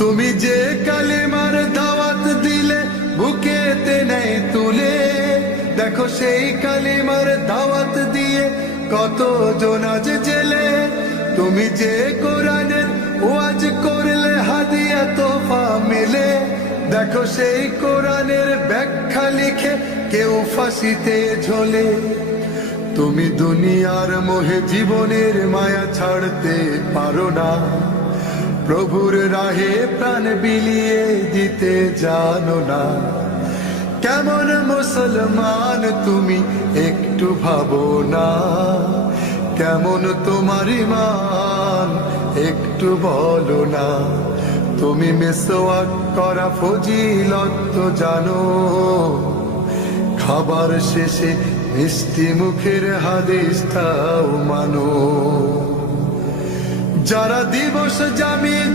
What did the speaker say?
তুমি যে কালেমার দাওয়াত দিলে, বুকেতে নেয় তুলে। দেখো সেই কালিমার দাওয়াত দিয়ে কত জন আজ জেলে। তুমি যে কোরআনের ওয়াজ করলে, হাদিয়া তোফা মেলে। দেখো সেই কোরআনের ব্যাখ্যা লিখে কেউ ফাঁসিতে ঝোলে। তুমি দুনিয়ার মোহে জীবনের মায়া ছাড়তে পারো না। প্রভুর রাহে প্রাণ বিলিয়ে দিতে জানো না। কেমন মুসলমান তুমি একটু ভাবো না। কেমন তোমার ইমান একটু বলো না। তুমি মেসোয়াক করা ফজিলত জানো। খাবার শেষে মিষ্টি মুখের হাদিস তাও মানো। যারা দিবস জামি